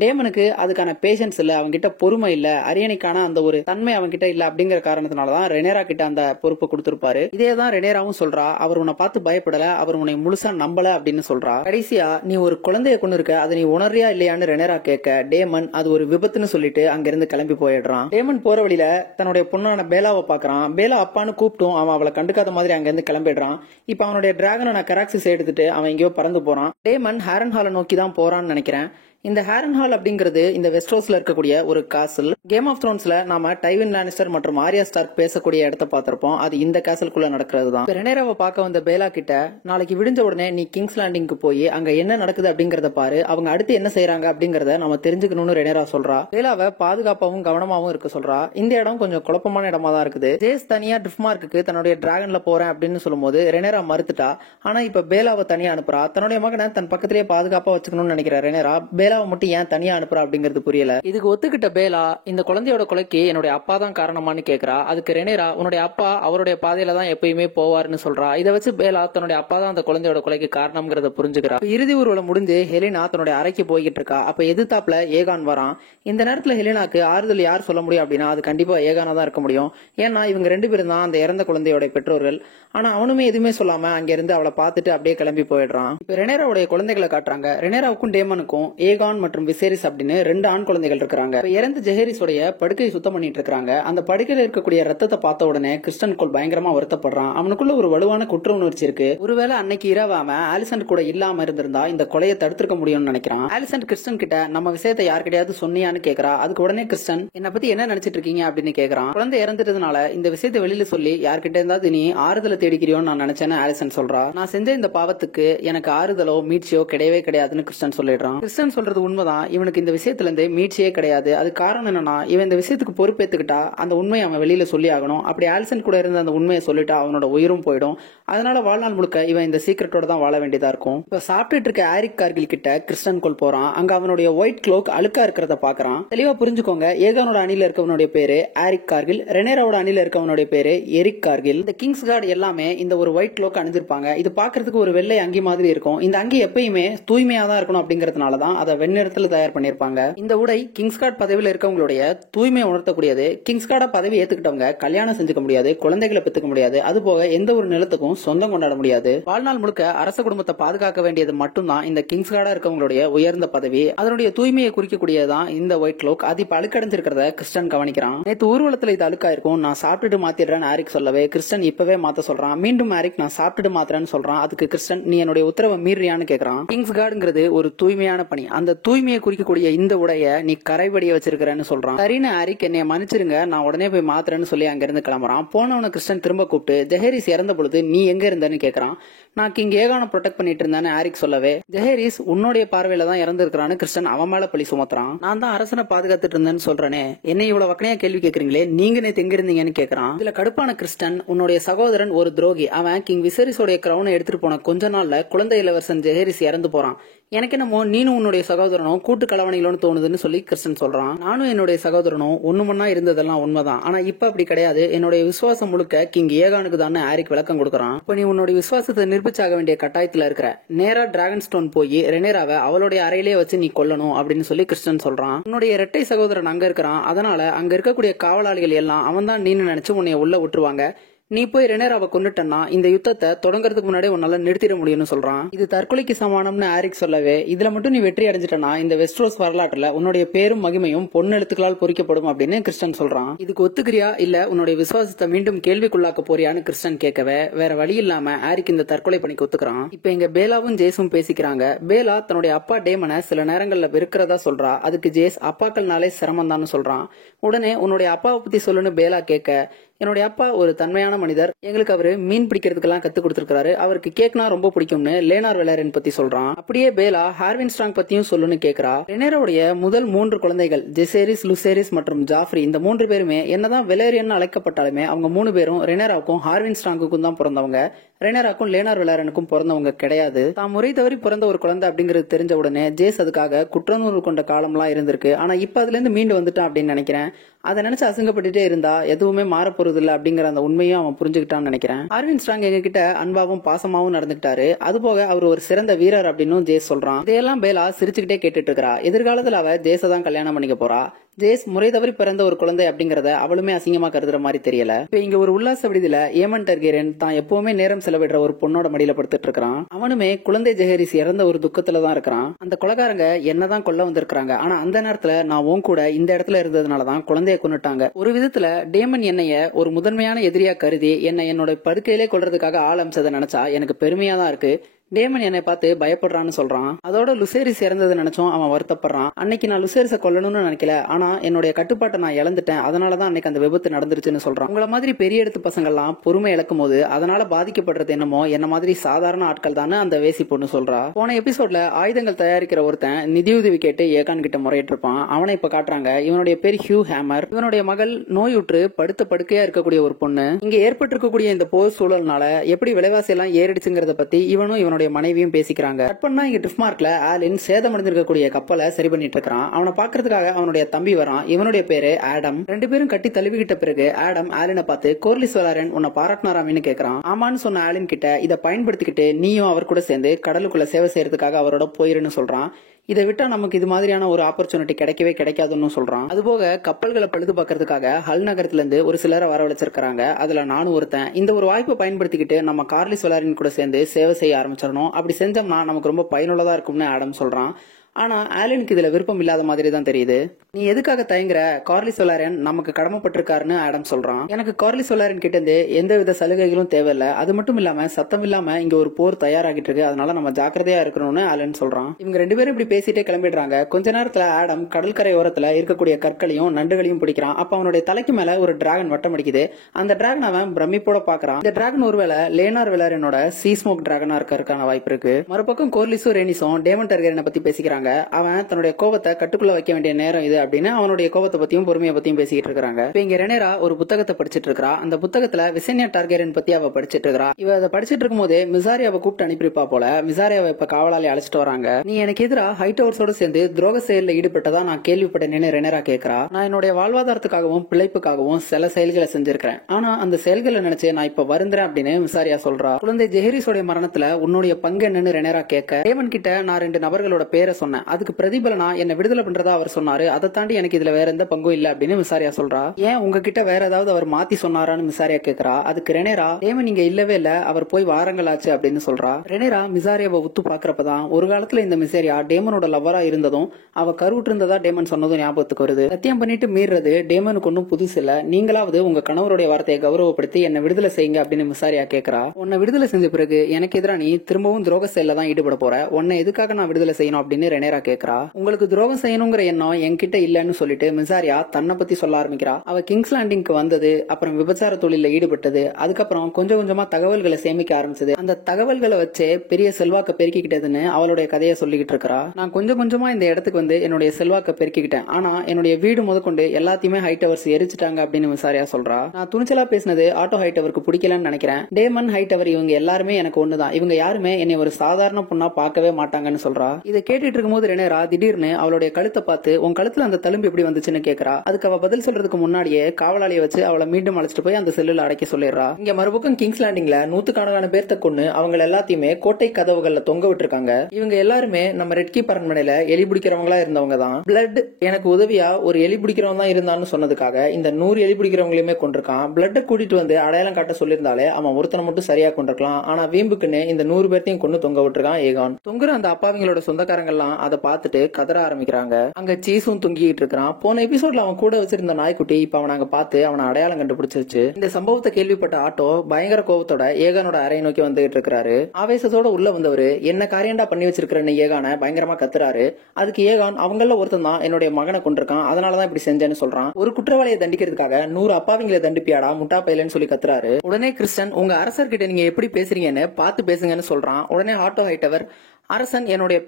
டேமனுக்கு அதுக்கான பேஷன்ஸ் இல்ல, அவன்கிட்ட பொறுமை இல்ல, அரியணைக்கான அந்த ஒரு தன்மை அவன்கிட்ட இல்ல அப்படிங்கிற காரணத்தினாலதான் ரெனேரா கிட்ட அந்த பொறுப்பை கொடுத்திருப்பாரு. இதேதான் ரெனேராவும் சொல்றா. அவர் உன்னை பார்த்து பயப்படல, அவர் உன்னை முழுசா நம்பல அப்படின்னு சொல்றா. கடைசியா நீ ஒரு குழந்தைய கொண்டு இருக்க, அதை நீ உணர்றியா இல்லையான்னு ரெனேரா கேட்க டேமன் அது ஒரு விபத்துன்னு சொல்லிட்டு அங்கிருந்து கிளம்பி போயிடுறான். டேமன் போற வழியில தன்னுடைய பொண்ணான பேலாவை பாக்குறான். பேலா அப்பான்னு கூப்பிட்டும் அவன் அவளை கண்டுக்காத மாதிரி அங்கிருந்து கிளம்பிடுறான். இப்ப அவனுடைய டிராகனை கராக்சிஸ் எடுத்துட்டு அவன் எங்கேயோ பறந்து போறான். டேமன் ஹாரன் ஹாலை நோக்கி தான் போறான்னு நினைக்கிறேன். இந்த ஹாரன் ஹால் அப்படிங்கிறது இந்த வெஸ்ட்ரோஸ்ல இருக்கக்கூடிய ஒரு காசல். கேம் ஆஃப் த்ரோன்ஸ்ல நாம டைவின் லானிஸ்டர் மற்றும் ஆரியா ஸ்டார்க் பேசக்கூடிய இடத்த பார்த்திருப்போம். அது இந்த காசலுக்குள்ள நடக்கிறது தான். ரெனேராவை பார்க்க வந்த பேலா கிட்ட நாளைக்கு விடிஞ்ச உடனே நீ கிங்ஸ் லேண்டிங்க்கு போய் அங்க என்ன நடக்குது அப்படிங்கறத பாரு, அவங்க அடுத்து என்ன செய்யறாங்க அப்படிங்கறத நம்ம தெரிஞ்சுக்கணும்னு ரெனேரா சொல்றா. பேலாவை பாதுகாப்பாவும் கவனமாவும் இருக்க சொல்றா. இந்த இடம் கொஞ்சம் குழப்பமான இடமா தான் இருக்குது. ஜேஸ் தனியா ட்ரிஃப்ட்மார்க்கு தன்னுடைய டிராகன்ல போறேன் அப்படின்னு சொல்லும்போது ரெனேரா மறுத்துட்டா. ஆனா இப்ப பேலாவை தனியா அனுப்புறா. தன்னுடைய மகனை தன் பக்கத்திலேயே பாதுகாப்பா வச்சுக்கணும்னு நினைக்கிற ரெனேரா பேலாவை மட்டும் ஏன் தனியா அனுப்புறா அப்படிங்கிறது புரியல. இதுக்கு ஒத்துக்கிட்ட பேலா இந்த குழந்தையோட கொலைக்கு என்னுடைய அப்பா தான் காரணமானு கேக்குறா. அதுக்கு ரெனேரா உன்னுடைய அப்பா அவருடைய பாதையில தான் எப்பயுமே போவாருன்னு சொல்றா. இதை வச்சு பேலா தன்னுடைய அப்பா தான் அந்த குழந்தையோட கொலைக்கு காரணம்ங்கிறத புரிஞ்சுக்கிறா. இறுதி ஊர்வலம் முடிஞ்சு ஹெலினா தன்னுடைய அறைக்கு போய்கிட்டு இருக்கா. அப்ப எதிர்த்தாப்புல ஏகான் வரான். இந்த நேரத்துல ஹெலினாக்கு ஆறுதல் யார் சொல்ல முடியும் அப்படின்னா அது கண்டிப்பா ஏகானா தான் இருக்க முடியும். ஏன்னா இவங்க 2 பேரும் தான் அந்த இறந்த குழந்தையோட பெற்றோர்கள். ஆனா அவனுமே எதுவுமே சொல்லாம அங்க இருந்து அவளை பார்த்துட்டு அப்படியே கிளம்பி போயிடுறான். இப்ப ரெனேராவுடைய குழந்தைகளை காட்டுறாங்க. ரெனேராவுக்கும் டேமனுக்கும் ஏகான் ஏகான் மற்றும் விசேரிஸ் அப்படின்னு 2 ஆண் குழந்தைகள் இருக்காங்க. இறந்த ஜெஹரிஸோடைய படுக்கையை சுத்தம் பண்ணிட்டு இருக்காங்க. அந்த படுக்கையில இருக்கக்கூடிய ரத்தத்தை பார்த்த உடனே கிறிஸ்டன் கோல் பயங்கரமா வருத்தப்படுறான். அவனுக்குள்ள ஒரு வலுவான குற்ற உணர்ச்சி இருக்கு. ஒருவேளை அன்னைக்கு இரவு அவன் ஆலிசன் கூட இல்லாம இருந்திருந்தா இந்த கொலையை தடுத்திருக்க முடியும்னு நினைக்கிறான். ஆலிசன் கிறிஸ்டன் கிட்ட நம்ம விஷயத்தை யார்கிட்டயாவது சொன்னியான்னு கேக்குறா. அதுக்கு உடனே கிறிஸ்டன் என்ன பத்தி என்ன நினைச்சிட்டு இருக்கீங்க அப்படின்னு கேக்குறான். குழந்தை இறந்துட்டதுனால இந்த விஷயத்தை வெளியில சொல்லி யார்கிட்ட இருந்தாவது நீ ஆறுதலை தேடிக்கிறியோன்னு நான் நினைச்சேன்னு ஆலிசன் சொல்றா. நான் செஞ்ச இந்த பாவத்துக்கு எனக்கு ஆறுதலோ மீட்சியோ கிடையவே கிடையாதுன்னு கிறிஸ்டன் சொல்லிடுறான். கிறிஸ்டன் சொல்றது உண்மைதான். இவனுக்கு இந்த விஷயத்துல இருந்து மீட்சியே கிடையாது. அது காரணம் என்னன்னா, இவன் இந்த விஷயத்துக்கு பொறுப்பேத்துக்கிட்டா அந்த உண்மையை அவன் வெளியில சொல்லி ஆகணும். அப்படி ஆலிசன் கூட இருந்த அந்த உண்மையை சொல்லிட்டா அவனோட உயிரும் போயிடும். அதனால வாழ்நாள் முழுக்க இவன் இந்த சீக்கிரட்டோட தான் வாழ வேண்டியதா இருக்கும். இப்ப சாப்பிட்டுட்டு இருக்க ஆரிக் கார்கில் கிட்ட கிறிஸ்டன் கோல் போறான். அங்க அவனுடைய ஒயிட் க்ளோக் அழுக்கா இருக்கிறத பாக்குறான். தெளிவா புரிஞ்சுக்கோங்க, ஏகானோட அணில இருக்கவனுடைய பேரு ஆரிக் கார்கில், ரெனேராவோட அணில இருக்கவனுடைய பேரு எரிக் கார்கில். இந்த கிங்ஸ் கார்டு எல்லாமே இந்த ஒரு ஒயிட் க்ளோக் அணிஞ்சிருப்பாங்க. இது பாக்குறதுக்கு ஒரு வெள்ளை அங்கி மாதிரி இருக்கும். இந்த அங்கி எப்பயுமே தூய்மையா தான் இருக்கணும் அப்படிங்கறதுனாலதான் அதை வெண்ணிறத்துல தயார் பண்ணிருப்பாங்க. இந்த உடை கிங்ஸ் கார்டு பதவியில இருக்கவங்களுடைய தூய்மையை உணர்த்தக்கூடியது. கிங்ஸ் கார்டா பதவி ஏத்துக்கிட்டவங்க கல்யாணம் செஞ்சுக்க முடியாது, குழந்தைகளை பெற்றுக்க முடியாது, அது போக எந்த ஒரு நிலத்துக்கும் சொந்தம் கொண்டாட முடியாது. வாழ்நாள் முழுக்க அரச குடும்பத்தை பாதுகாக்க வேண்டியது மட்டும்தான் இந்த கிங்ஸ் கார்டா இருக்கவங்களுடைய உயர்ந்த பதவி. அதனுடைய தூய்மையை குறிக்கக்கூடியதான் இந்த ஒயிட் க்ளோக். அது இப்ப அழுக்கடைஞ்சிருக்கிறத கிறிஸ்டன் கவனிக்கிறான். நேற்று ஊர்வலத்துல இது அழுக்கா இருக்கும், நான் சாப்பிட்டுட்டு மாத்திடுறேன் ஆரிக் சொல்லவே கிறிஸ்டன் இப்பவே மாத்த சொல்றான். மீண்டும் ஆரிக் நான் சாப்பிட்டுட்டு மாத்திரன்னு சொல்றான். அதுக்கு கிறிஸ்டன் நீ என்னுடைய உத்தரவை மீறியான்னு கேக்குறான். கிங்ஸ் கார்டுங்கிறது ஒரு தூய்மையான பணி. அந்த தூய்மையை குறிக்கக்கூடிய இந்த உடைய நீ கரைபடிய வச்சிருக்கிறேன்னு சொல்றான். சரின்னு ஆரிக் என்னைய மன்னிச்சிருங்க, நான் உடனே போய் மாத்திரன்னு சொல்லி அங்கிருந்து கிளம்புறான். போனவன கிறிஸ்டன் திரும்ப கூப்பிட்டு ஜெஹரிஸ் இறந்த பொழுது நீ எங்க இருந்தன்னு கேக்குறான். நான் கிங் ஏகான ப்ரொடெக்ட் பண்ணிட்டு இருந்தேன்னு ஆரிக் சொல்லவே ஜெஹரிஸ் உன்னுடைய பார்வையில தான் இறந்திருக்கிறான்னு கிறிஸ்டன் அவன் மேல பழி சுமத்துறான். நான் தான் அரசனை பாதுகாத்துட்டு இருந்தேன்னு சொல்றேனே, என்ன இவ்வளவு வக்கனையா கேள்வி கேக்குறீங்களே, நீங்க நேத்து எங்க இருந்தீங்கன்னு கேக்குறான். இதுல கடுப்பான கிறிஸ்டன் உன்னுடைய சகோதரன் ஒரு துரோகி, அவன் கிங் விசரிஸோட கிரவுனை எடுத்துட்டு போன கொஞ்ச நாள்ல குழந்தை இளவரசன் ஜெஹரிஸ் இறந்து போறான். எனக்கு என்னமோ நீனும் உன்னுடைய சகோதரனும் கூட்டு கலவணிகளோன்னு தோணுதுன்னு சொல்லி கிறிஸ்டன் சொல்றான். நானும் என்னுடைய சகோதரனும் ஒண்ணு மண்ணா இருந்ததெல்லாம் உண்மைதான், ஆனா இப்ப அப்படி கிடையாது. என்னுடைய விசுவாசம் முழுக்க கிங் ஏகானுக்கு தான் ஆரிக் விளக்கம் கொடுக்கறான். இப்ப நீ உன்னுடைய விசுவாசத்தை நிரூபிச்சாக வேண்டிய கட்டாயத்துல இருக்கிற. நேரா டிராகன் ஸ்டோன் போய் ரெனேராவை அவளுடைய அறையிலே வச்சு நீ கொல்லணும் அப்படின்னு சொல்லி கிறிஸ்டன் சொல்றான். உன்னுடைய இரட்டை சகோதரன் அங்க இருக்கிறான், அதனால அங்க இருக்கக்கூடிய காவலாளிகள் எல்லாம் அவன் தான் நீன்னு நினைச்சு உன்னை உள்ள விட்டுருவாங்க. நீ போய் ரெனேராவை கொண்டுட்டன்னா இந்த யுத்தத்தை தொடங்கறதுக்கு முன்னாடி உன்னால நிறுத்திட முடியும்னு சொல்றான். இது தற்கொலைக்கு சமானம்னு ஆரிக் சொல்லவே இதுல மட்டும் நீ வெற்றி அடைஞ்சிட்டனா இந்த வெஸ்ட்ரோஸ் வரலாற்றுல உன்னுடைய பேரும் மகிமையும் பொன் எழுத்துக்களால் பொறிக்கப்படும் அப்படின்னு கிறிஸ்டன் சொல்றான். இதுக்கு ஒத்துக்கிறியா இல்ல உன்னுடைய விசுவாசத்தை மீண்டும் கேள்விக்குள்ளாக்க போறியான்னு கிறிஸ்டன் கேட்கவே வேற வழி இல்லாம ஆரிக் இந்த தற்கொலை பணிக்கு ஒத்துக்கிறான். இப்ப இங்க பேலாவும் ஜேஸும் பேசிக்கிறாங்க. பேலா தன்னுடைய அப்பா டேமனை சில நேரங்கள்ல வெறுக்கிறதா சொல்றா. அதுக்கு ஜேஸ் அப்பாக்கள்னாலே சிரமம் தான் சொல்றான். உடனே உன்னுடைய அப்பாவை பத்தி சொல்லுன்னு பேலா கேட்க என்னுடைய அப்பா ஒரு தன்மையான மனிதர், எங்களுக்கு அவரு மீன் பிடிக்கிறதுக்கெல்லாம் கத்து கொடுத்திருக்காரு, அவருக்கு கேக்னா ரொம்ப பிடிக்கும்னு லேனார் வெலரின் பத்தி சொல்றான். அப்படியே பேலா ஹார்வின் ஸ்ட்ராங் பத்தியும் சொல்லுன்னு கேக்குறா. ரெனேராவுடைய முதல் 3 குழந்தைகள் ஜெசேரிஸ், லுசேரிஸ் மற்றும் ஜாஃப்ரி, இந்த 3 பேருமே என்னதான் வெலேரியன் அழைக்கப்பட்டாலுமே அவங்க 3 பேரும் ரெனேராவுக்கும் ஹார்வின் ஸ்ட்ராங்குக்கும் தான் பிறந்தவங்க. ரெனேராக்கும் லேனார் வெலரனுக்கும் பிறந்தவங்க கிடையாது. தான் முறை தவறி பிறந்த ஒரு குழந்தை அப்படிங்கிறது தெரிஞ்ச உடனே ஜேஸ் அதுக்காக குற்றநூறு கொண்ட காலம்லாம் இருந்திருக்கு. ஆனா இப்ப அதுல இருந்து மீண்டு வந்துட்டான் அப்படின்னு நினைக்கிறேன். அதை நினைச்சு அசங்கப்பட்டுட்டே இருந்தா எதுவுமே மாறப்போறது இல்ல அப்படிங்கிற அந்த உண்மையும் அவன் புரிஞ்சுக்கிட்டான்னு நினைக்கிறேன். ஹார்வின் ஸ்ட்ராங் எங்க கிட்ட அன்பாவும் பாசமாவும் நடந்துக்கிட்டாரு, அதுபோக அவர் ஒரு சிறந்த வீரர் அப்படின்னு ஜேஸ் சொல்றான். இதையெல்லாம் பேலா சிரிச்சுக்கிட்டே கேட்டுட்டு இருக்கா. எதிர்காலத்துல அவ ஜேஸை தான் கல்யாணம் பண்ணிக்க போறா. ஜேஸ் முறை தவறி பிறந்த ஒரு குழந்தை அப்படிங்கறத அவளுமே அசிங்கமா கருதுற மாதிரி தெரியல. இப்ப இங்க ஒரு உல்லாச விடுதியில ஏமன் டர்கேரியன் தான் எப்பவுமே நேரம் செலவிடுற ஒரு பொண்ணோட மடியில படுத்துட்டு இருக்கான். அவனுமே குழந்தை ஜெஹரிஸ் இறந்த ஒரு துக்கத்துல தான் இருக்கிறான். அந்த கொலைகாரங்க என்னதான் கொல்ல வந்திருக்காங்க, ஆனா அந்த நேரத்துல நான் உன் கூட இந்த இடத்துல இருந்ததுனாலதான் குழந்தைய கொன்னுட்டாங்க. ஒரு விதத்துல டேமன் என்னைய ஒரு முதன்மையான எதிரியா கருதி என்னோட படுக்கையிலே கொல்றதுக்காக ஆள் அமிச்சதை நினைச்சா எனக்கு பெருமையா தான் இருக்கு. டேமன் என்னை பார்த்து பயப்படுறான்னு சொல்றான். அதோட லுசேரிஸ் இறந்தது நினைச்சும் அவன் வருத்தப்படுறான். அன்னைக்கு நான் லுசேரிஸை கொல்லணும்னு நினைக்கல, ஆனா என்னுடைய கட்டுப்பாட்டை நான் இழந்துட்டேன், அதனாலதான் அன்னைக்கு அந்த விபத்து நடந்துருச்சுன்னு சொல்றான். உங்கள மாதிரி பெரிய எடுத்து பசங்க எல்லாம் பொறுமை இழக்கும் போது அதனால பாதிக்கப்படுறது என்னமோ என்ன மாதிரி சாதாரண ஆட்கள் தானே அந்த வேசி பொண்ணு சொல்றா. போன எபிசோட்ல ஆயுதங்கள் தயாரிக்கிற ஒருத்தன் நிதியுதவி கேட்டு ஏகான் கிட்ட முறையிட்டு இருப்பான். அவனை இப்ப காட்டுறாங்க. இவனுடைய பேர் ஹியூ ஹேமர். இவனுடைய மகள் நோயுற்று படுத்த படுக்கையா இருக்கக்கூடிய ஒரு பொண்ணு. இங்க ஏற்பட்டிருக்கக்கூடிய இந்த போர் சூழல்னால எப்படி விலைவாசி எல்லாம் ஏறிடுச்சுங்கிறத பத்தி இவனும் இவனுடைய மனைவியும் பேசிக்கிறாங்க. கட் பண்ணா இங்க டிஃப்மார்க்ல ஆலின் சேதமடைந்திருக்கக்கூடிய கப்பலை சரி பண்ணிட்டு இருக்கான். அவனை பாக்குறதுக்காக அவனுடைய தம்பி வரான். இவனுடைய பேரு ஆடம். 2 பேரும் கட்டி தழுவிக்கிட்ட பிறகு ஆடம் ஆலினை பார்த்து கோர்லிஸ் வெலாரன் உன்னை பாராட்டினாராமின்னு கேக்குறான். ஆமான்னு சொன்ன ஆலின் கிட்ட இதை பயன்படுத்திக்கிட்டு நீயும் அவர் கூட சேர்ந்து கடலுக்குள்ள சேவை செய்யறதுக்காக அவரோட போயிருன்னு சொல்றான். இதை விட்டா நமக்கு இது மாதிரியான ஒரு ஆப்பர்ச்சுனிட்டி கிடைக்கவே கிடைக்காதுன்னு சொல்றான். அதுபோக கப்பல்களை பழுது பார்க்கறதுக்காக ஹல் நகரத்துல இருந்து ஒரு சிலரை வரவழைச்சிருக்காங்க. அதுல நானும் ஒருத்தன். இந்த ஒரு வாய்ப்பை பயன்படுத்திக்கிட்டு நம்ம கார்லிஸ் வெலாரின் கூட சேர்ந்து சேவை செய்ய ஆரம்பிச்சிடணும். அப்படி செஞ்சோம்னா நமக்கு ரொம்ப பயனுள்ளதா இருக்கும்னு ஆடம் சொல்றான். ஆனா ஆலனுக்கு இதுல விருப்பம் இல்லாத மாதிரி தான் தெரியுது. நீ எதுக்காக தயங்குற, கார்லிஸ் வெலாரியன் நமக்கு கடமைப்பட்டிருக்காருன்னு ஆடம் சொல்றான். எனக்கு கார்லிஸ் வெலாரியன் கிட்ட இருந்து எந்த வித சலுகைகளும் தேவையில்ல, அது மட்டும் இல்லாம சத்தம் இல்லாம இங்க ஒரு போர் தயாராகிட்டு இருக்கு, அதனால நம்ம ஜாக்கிரதையா இருக்கணும்னு ஆலன் சொல்றான். இவங்க 2 பேரும் இப்படி பேசிட்டே கிளம்பிடுறாங்க. கொஞ்ச நேரத்துல ஆடம் கடற்கரை ஓரத்துல இருக்கக்கூடிய கற்களையும் நண்டுகளையும் பிடிக்கிறான். அப்ப அவனுடைய தலைக்கு மேல ஒரு டிராகன் வட்டம் அடிக்குது. அந்த டிராகன் அவன் பிரமிப்போட பாக்குறான். இந்த டிராகன் ஒருவேளை லேனார் வெலாரியனோட சீ ஸ்மோக் டிராகனா இருக்கான வாய்ப்பு இருக்கு. மறுபக்கம் கோர்லிஸும் ரேனிஸும் டேமன் டார்கெரியனை பத்தி பேசிக்கிறாங்க. அவன் தன்னுடைய கோபத்தை கட்டுக்குள்ள வைக்க வேண்டிய நேரம் இது அப்படின்னு அவனுடைய கோபத்தை பத்தியும் பொறுமையை பத்தியும் பேசிட்டு இருக்காங்க. இப்ப இங்க ரெனேரா ஒரு புத்தகத்தை படிச்சிட்டு இருக்கா. அந்த புத்தகத்துல விசேனியா டார்கெரியன் பத்தி அவ படிச்சிட்டு இருக்கா. இவ அதை படிச்சிட்டு இருக்கும் போதே மிசாரியாவை கூப்பிட்டு அனுப்பியிருப்பா போல. மிசாரியாவை இப்ப காவலாளி அழைச்சிட்டு வராங்க. நீ எனக்கு எதிராக ஹைட்டவர்ஸோட சேர்ந்து துரோக செயலில் ஈடுபட்டதா நான் கேள்விப்பட்டேன்னு ரெனேரா கேட்கிறா. நான் என்னுடைய வாழ்வாதாரத்துக்காகவும் பிழைப்புக்காகவும் சில செயல்களை செஞ்சிருக்கிறேன், ஆனா அந்த செயல்களை நினைச்சு நான் இப்ப வருந்துறேன் அப்படின்னு மிசாரியா சொல்றா. குழந்தை ஜெஹரிஸோட மரணத்துல உன்னுடைய பங்கு என்னன்னு ரெனேரா கேட்க, டேமன் கிட்ட நான் 2 நபர்களோட பேரை சொன்னேன், அதுக்கு பிரதிபலனா என்ன விடுதலை பண்றதா அவர் சொன்னாரு, அதை தாண்டி எனக்கு இதுல வேற எந்த பங்கும் இல்ல அப்படின்னு மிசாரியா சொல்றா. ஏன் உங்ககிட்ட வேற ஏதாவது அவர் மாத்தி சொன்னாரான்னு மிசாரியா கேட்கறா. அதுக்கு ரெனேரா, டேமன் இங்க இல்லவே இல்ல, அவர் போய் வாரங்கள் ஆச்சு அப்படின்னு சொல்றா. ரெனேரா மிசாரியாவை உத்து பாக்குறப்பதான் ஒரு காலத்துல இந்த மிசாரியா டேமனோட லவ்வரா இருந்ததும் அவ கருவுட்டு இருந்ததா டேமன் சொன்னதும் ஞாபகத்துக்கு வருது. சத்தியம் பண்ணிட்டு மீறது டேமனுக்கு ஒன்னும் புதுசு இல்ல, நீங்களாவது உங்க கணவருடைய வார்த்தையை கௌரவப்படுத்தி என்ன விடுதலை செய்யுங்க அப்படின்னு மிசாரியா கேட்கறா. உன்னை விடுதலை செஞ்ச பிறகு எனக்கு எதிராக நீ திரும்பவும் துரோக செயல தான் ஈடுபட போற, உன்னை எதுக்காக நான் விடுதலை செய்யணும் அப்படின்னு ரெனேரா கேட்கறா. உங்களுக்கு துரோகம் செய்யணுங்கிற எண்ணம் என்கிட்ட இல்லன்னு சொல்லிட்டு மிசாரியா தன்னை பத்தி சொல்ல ஆரம்பிக்கிறா. அவ கிங்ஸ் லேண்டிங்க்கு வந்தது, அப்புறம் விபச்சார தொழில ஈடுபட்டது, அதுக்கப்புறம் கொஞ்சம் கொஞ்சமா தகவல்களை சேமிக்க ஆரம்பிச்சது, அந்த தகவல்களை வச்சே பெரிய செல்வாக்க பெருக்கிக்கிட்டதுன்னு அவளுடைய கதையை சொல்லிக்கிட்டு இருக்கா. நான் கொஞ்சம் கொஞ்சமா இந்த இடத்துக்கு வந்து என்னுடைய செல்வாக்க பெருக்கிக்கிட்டேன், ஆனா என்னுடைய வீடு முதற்கொண்டு எல்லாத்தையுமே ஹைட்டவர்ஸ் எரிச்சிட்டாங்க அப்படின்னு மிசாரியா சொல்றா. நான் துணிச்சலா பேசினது ஆட்டோ ஹைட்டவருக்கு பிடிக்கலன்னு நினைக்கிறேன். டேமன் ஹைட்டவர் இவங்க எல்லாருமே எனக்கு ஒண்ணுதான், இவங்க யாருமே என்னை ஒரு சாதாரண பொண்ணா பார்க்கவே மாட்டாங்கன்னு சொல்றா. இதை கேட்டுட்டு இருக்கும்போது ரெனேரா திடீர்னு அவளுடைய கழுத்தை பார்த்து உன் கழுத்துல அந்த தழும்பு எப்படி வந்துச்சுன்னு கேட்கறா. அதுக்கு அவ பதில் சொல்றதுக்கு முன்னாடியே காவலாளியை வச்சு அவளை மீண்டும் அழைச்சிட்டு போய் அந்த செல்லுல அடைக்க சொல்லிடுறா. இங்க மறுபக்கம் கிங்ஸ் லேண்டிங்ல 100கணக்கான பேர்த்த கொண்டு அவங்க எல்லாத்தையுமே கோட்டை கதவுகள்ல தொங்க விட்டுருக்காங்க. இவங்க எல்லாருமே நம்ம ரெட்கி பரண்மனையில எலி பிடிக்கிறவங்களா இருந்தவங்க தான். பிளட் எனக்கு உதவியா ஒரு எலி பிடிக்கிறவங்க தான் இருந்தான்னு சொன்னதுக்காக இந்த 100 எலி பிடிக்கிறவங்களையுமே கொண்டிருக்கான். பிளட் கூட்டிட்டு வந்து அடையாளம் காட்ட சொல்லியிருந்தாலே அவன் ஒருத்தனை மட்டும் சரியா கொண்டிருக்கலாம், ஆனா வீம்புக்குன்னு இந்த 100 பேர்த்தையும் கொண்டு தொங்க விட்டுருக்கான் ஏகான். தொங்குற அந்த அப்பாவிங்களோட சொந்தக்காரங்க எல்லாம் அதை பார்த்துட்டு கதற ஆரம்பிக்கிறாங்க. அங்க சீஸும் தொங்கிட்டு இருக்கான். போன எபிசோட்ல அவன் கூட வச்சிருந்த நாய்க்குட்டி இப்ப அவன் அங்க பார்த்து அவனை அடையாளம் கண்டுபிடிச்சிருச்சு. இந்த சம்பவத்தை கேள்விப்பட்ட ஆட்டோ பயங்கர கோபத்தோட ஏகானோட அறையை நோக்கி வந்துகிட்டு இருக்காரு. ஆவேசத்தோட உள்ள வந்தவரு என்ன காரியண்டா பண்ணி வச்சிருக்கிறன்னு ஏகான பயங்கரமா கத்துறாரு. அதுக்கு ஏகான் அவங்கள ஒருத்தன் தான் என்னுடைய மகனை கொண்டிருக்கான், அதனாலதான் இப்படி செஞ்சேன்னு சொல்றான். ஒரு குற்றவாளியை தண்டிக்கிறதுக்காக 100 அப்பாவிங்களை தண்டிப்பியாடா முட்டா பையலன்னு சொல்லி கத்துறாரு. உடனே கிறிஸ்டன் உங்க அரசர்கிட்ட நீங்க எப்படி பேசுறீங்கன்னு பார்த்து பேசுங்கன்னு சொல்றான். உடனே ஆட்டோ ஹைட்டவர், அரசன் என்னுடைய